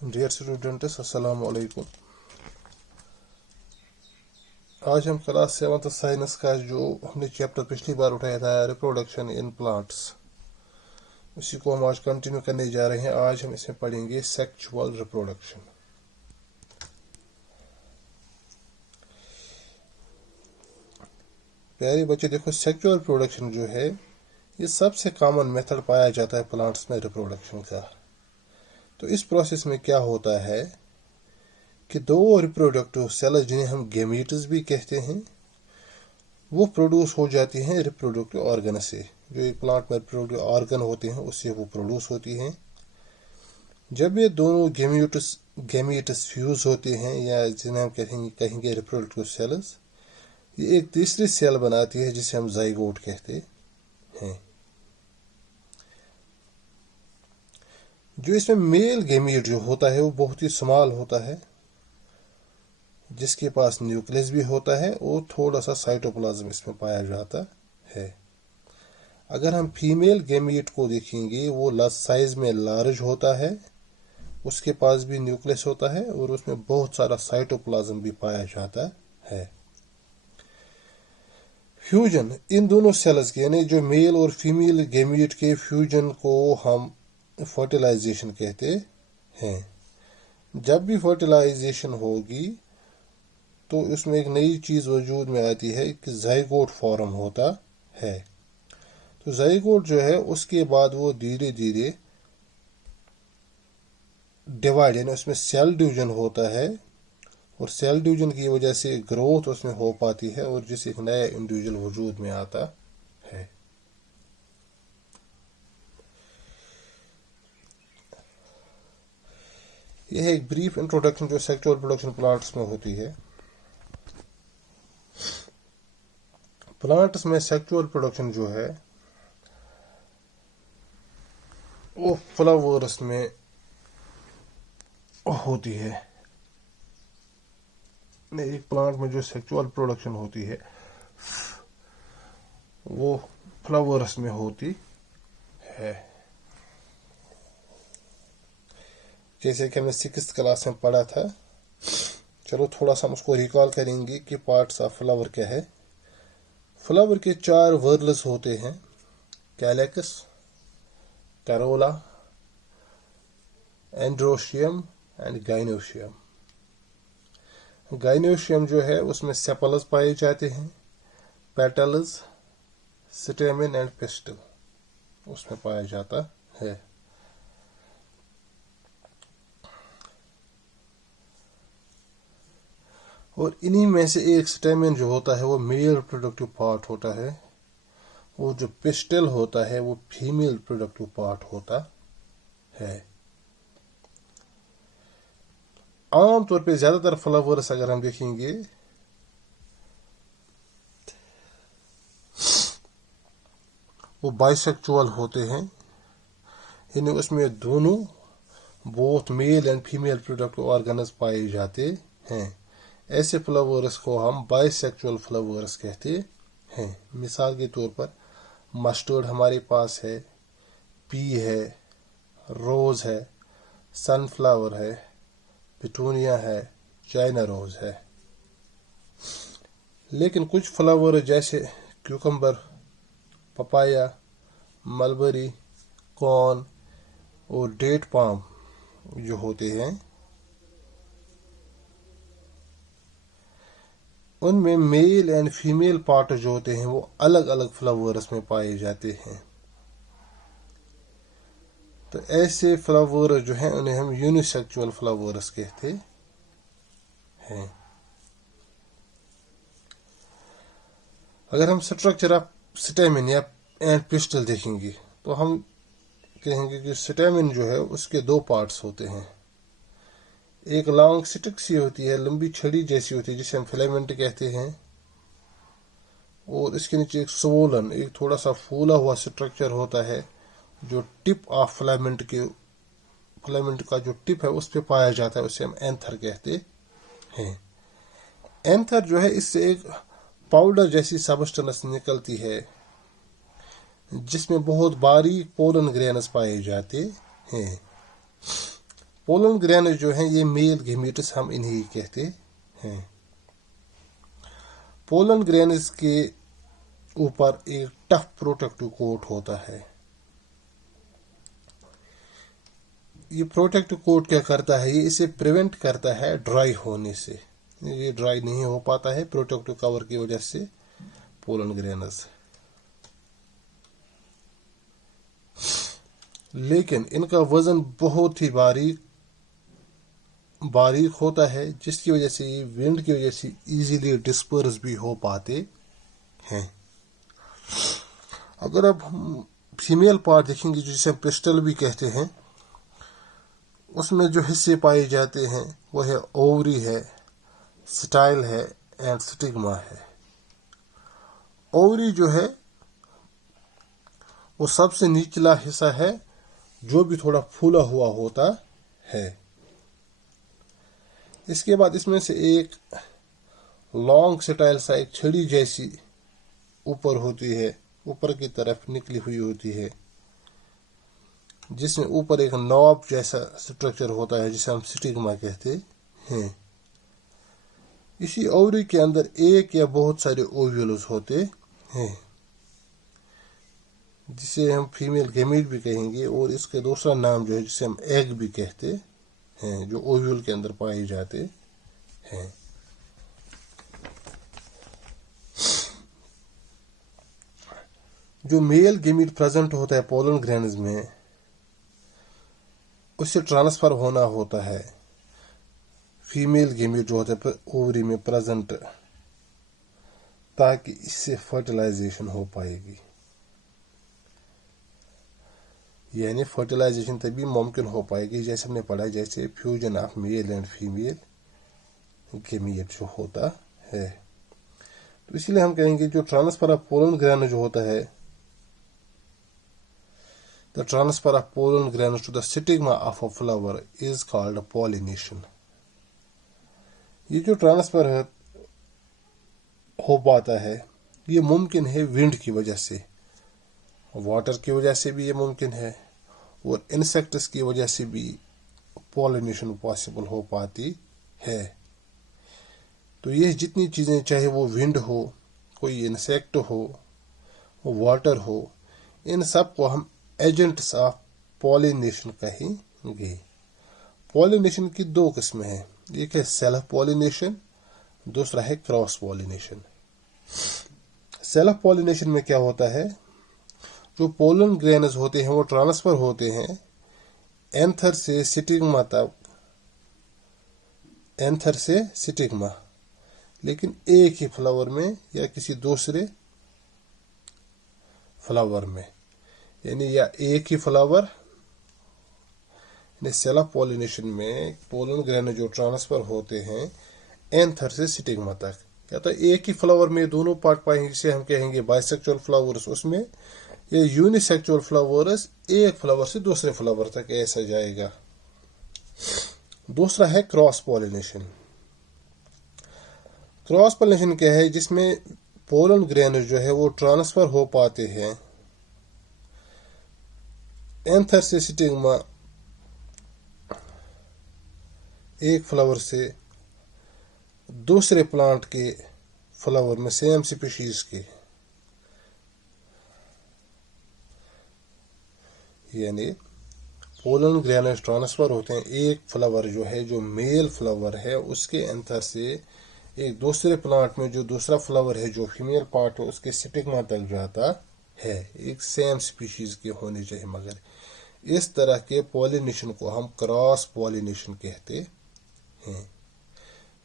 Dear students, अस्सलाम वालेकुम। आज हम क्लास 7th साइंस का जो हमने चैप्टर पिछली बार उठाया था, रिप्रोडक्शन इन प्लांट्स, उसी को हम आज कंटिन्यू करने जा रहे हैं। आज हम इसमें पढ़ेंगे सेक्सुअल रिप्रोडक्शन। प्यारे बच्चे देखो, सेक्सुअल रिप्रोडक्शन जो है ये सबसे कॉमन मेथड पाया जाता है प्लांट्स में रिप्रोडक्शन का। तो इस प्रोसेस में क्या होता है कि दो रिप्रोडक्टिव सेल्स, जिन्हें हम गैमीट्स भी कहते हैं, वो प्रोड्यूस हो जाती हैं रिप्रोडक्टिव ऑर्गन से। जो एक प्लांट में रिप्रोडक्टिव ऑर्गन होते हैं उससे वो प्रोड्यूस होती हैं। जब ये दोनों गैमीट्स फ्यूज होते हैं, या जिन्हें हम कहेंगे रिप्रोडक्टिव सेल्स, ये एक तीसरी सेल बनाती है जिसे हम जाइगोट कहते हैं। जो इसमें मेल गैमीट जो होता है वो बहुत ही स्मॉल होता है, जिसके पास न्यूक्लियस भी होता है और थोड़ा सा साइटोप्लाज्म इसमें पाया जाता है। अगर हम फीमेल गैमीट को देखेंगे, वो साइज में लार्ज होता है, उसके पास भी न्यूक्लियस होता है और उसमें बहुत सारा साइटोप्लाज्म भी पाया जाता है। फ्यूजन इन दोनों सेल्स के, यानी जो मेल और फीमेल गैमीट के फ्यूजन को हम फर्टिलाइजेशन कहते हैं। जब भी फर्टिलाइजेशन होगी तो उसमें एक नई चीज वजूद में आती है कि जाइगोट फॉर्म होता है। तो जाइगोट जो है उसके बाद वो धीरे धीरे डिवाइड, यानी उसमें सेल डिवीजन होता है, और सेल डिवीजन की वजह से ग्रोथ उसमें हो पाती है और जिससे एक नया इंडिविजुअल वजूद में आता है। यह है एक ब्रीफ इंट्रोडक्शन जो सेक्सुअल रिप्रोडक्शन प्लांट्स में होती है। प्लांट्स में सेक्सुअल रिप्रोडक्शन जो है वो फ्लावर्स में होती है। एक प्लांट में जो सेक्सुअल रिप्रोडक्शन होती है वो फ्लावर्स में होती है। जैसे कि हमने 6th क्लास में पढ़ा था। चलो थोड़ा सा हम उसको रिकॉल करेंगे कि पार्ट्स ऑफ फ्लावर क्या है। फ्लावर के 4 वर्ल्स होते हैं: calyx, Corolla, androecium and gynoecium. Gynoecium जो है उसमें सेपल्स पाए जाते हैं, पेटल्स, स्टेमन एंड पिस्टल उसमें पाया जाता है। और इन्हीं में से एक स्टेमन जो होता है वो मेल रिप्रोडक्टिव पार्ट होता है, और जो पिस्टल होता है वो फीमेल रिप्रोडक्टिव पार्ट होता है। आमतौर पे ज्यादातर फ्लावर्स अगर हम देखेंगे वो बाइसेक्सुअल होते हैं, यानी उसमें दोनों both male and female reproductive organs पाए जाते हैं। ऐसे फ्लावर्स को हम बाइसेक्सुअल फ्लावर्स कहते हैं। मिसाल के तौर पर मस्टर्ड हमारे पास है, पी है, रोज है, सनफ्लावर है, पिटूनिया है, चाइना रोज है। लेकिन कुछ फ्लावर जैसे क्यूकम्बर, पपाया, मलबरी, कॉर्न और डेट पाम जो होते हैं, उनमें मेल एंड फीमेल पार्ट जो होते हैं वो अलग अलग फ्लावर्स में पाए जाते हैं। तो ऐसे फ्लावर जो हैं उन्हें हम यूनिसेक्सुअल फ्लावर्स कहते हैं। अगर हम स्ट्रक्चर ऑफ स्टेमन या एंड पिस्टल देखेंगे तो हम कहेंगे कि स्टेमन जो है उसके 2 पार्ट्स होते हैं। एक लॉन्ग स्टिक सी होती है, लंबी छड़ी जैसी होती है, जिसे हम फिलामेंट कहते हैं, और इसके नीचे एक स्वोलन, एक थोड़ा सा फूला हुआ स्ट्रक्चर होता है जो टिप ऑफ फिलामेंट का जो टिप है उस पे पाया जाता है, उसे हम एंथर कहते हैं। एंथर जो है इससे एक पाउडर जैसी सब्सटेंस निकलती है जिसमें बहुत बारीक पोलन ग्रेन्स पाए जाते हैं। पोलन ग्रेन्स जो हैं ये मेल गेमेट्स हम इन्हीं कहते हैं। पोलन ग्रेन्स के ऊपर एक टफ प्रोटेक्टिव कोट होता है। ये प्रोटेक्टिव कोट क्या करता है, ये इसे प्रिवेंट करता है ड्राई होने से। ये ड्राई नहीं हो पाता है प्रोटेक्टिव कवर की वजह से पोलन ग्रेन्स। लेकिन इनका वजन बहुत ही बारीक होता है, जिसकी वजह से ये विंड की वजह से इजीली डिस्पर्स भी हो पाते हैं। अगर अब हम फीमेल पार्ट देखेंगे जिसे हम पिस्टल भी कहते हैं, उसमें जो हिस्से पाए जाते हैं वो है ओवरी है, स्टाइल है एंड स्टिग्मा है। ओवरी जो है वो सबसे निचला हिस्सा है जो भी थोड़ा फूला हुआ होता है। इसके बाद इसमें से एक लॉन्ग स्टाइल सा एक छड़ी जैसी ऊपर होती है, ऊपर की तरफ निकली हुई होती है, जिसमें ऊपर एक नॉब जैसा स्ट्रक्चर होता है जिसे हम स्टिग्मा कहते हैं। इसी ओवरी के अंदर एक या बहुत सारे ओव्यूल्स होते हैं, जिसे हम फीमेल गेमीट भी कहेंगे, और इसका दूसरा नाम जो है जिसे हम एग भी कहते हैं, जो ओव्यूल के अंदर पाए जाते हैं। जो मेल गेमीट प्रेजेंट होता है पोलन ग्रेन्स में, उससे ट्रांसफर होना होता है फीमेल गेमीट जो होता है ओवरी में प्रेजेंट, ताकि इससे फर्टिलाइजेशन हो पाएगी। यानी फर्टिलाइजेशन तभी मुमकिन हो पाएगी जैसे हमने पढ़ा, जैसे fusion of male and female gamete जो होता है। तो इसलिए हम कहेंगे जो ट्रांसफर ऑफ पोलन ग्रेन जो होता है, the transfer of pollen grains to the stigma of a flower is called pollination. ये जो ट्रांसफर हो पाता है ये मुमकिन है विंड की वजह से, वाटर की वजह से भी ये मुमकिन है, और इंसेक्ट्स की वजह से भी पॉलिनेशन पॉसिबल हो पाती है। तो ये जितनी चीज़ें, चाहे वो विंड हो, कोई इंसेक्ट हो, वाटर हो, इन सब को हम एजेंट्स ऑफ पॉलिनेशन कहेंगे। पॉलिनेशन की दो किस्में हैं, एक है सेल्फ पॉलिनेशन, दूसरा है क्रॉस पॉलिनेशन। सेल्फ पॉलिनेशन में क्या होता है, जो पोलन ग्रेन्स होते हैं वो ट्रांसफर होते हैं एंथर से स्टिग्मा तक, एंथर से स्टिग्मा, लेकिन एक ही फ्लावर में या किसी दूसरे फ्लावर में, यानी या एक ही फ्लावर। सेल्फ पॉलिनेशन में पोलन ग्रेन जो ट्रांसफर होते हैं एंथर से स्टिग्मा तक, या तो एक ही फ्लावर में दोनों पार्ट पाएंगे, जिसे हम कहेंगे बाइसेक्सुअल फ्लावर्स उसमें, या यूनिसेक्सुअल फ्लावर्स एक फ्लावर से दूसरे फ्लावर तक ऐसा जाएगा। दूसरा है क्रॉस पॉलिनेशन। क्रॉस पॉलिनेशन क्या है, जिसमें पोलन ग्रेन जो है वो ट्रांसफर हो पाते हैं एंथर से स्टिग्मा, एक फ्लावर से दूसरे प्लांट के फ्लावर में, सेम स्पीशीज के, यानी पोलन ग्रेन ट्रांसफर होते हैं एक फ्लावर जो है, जो मेल फ्लावर है, उसके एंथर से एक दूसरे प्लांट में जो दूसरा फ्लावर है जो फीमेल पार्ट है उसके स्टिग्मा तक जाता है। एक सेम स्पीशीज के होने चाहिए, मगर इस तरह के पॉलिनेशन को हम क्रॉस पॉलिनेशन कहते हैं।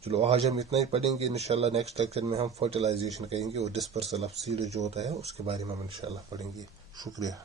चलो आज हम इतना ही पढ़ेंगे, इंशाल्लाह नेक्स्ट लेक्चर में हम फर्टिलाइजेशन करेंगे और डिस्पर्सल ऑफ सीड जो होता है उसके बारे में हम इंशाल्लाह पढ़ेंगे। शुक्रिया।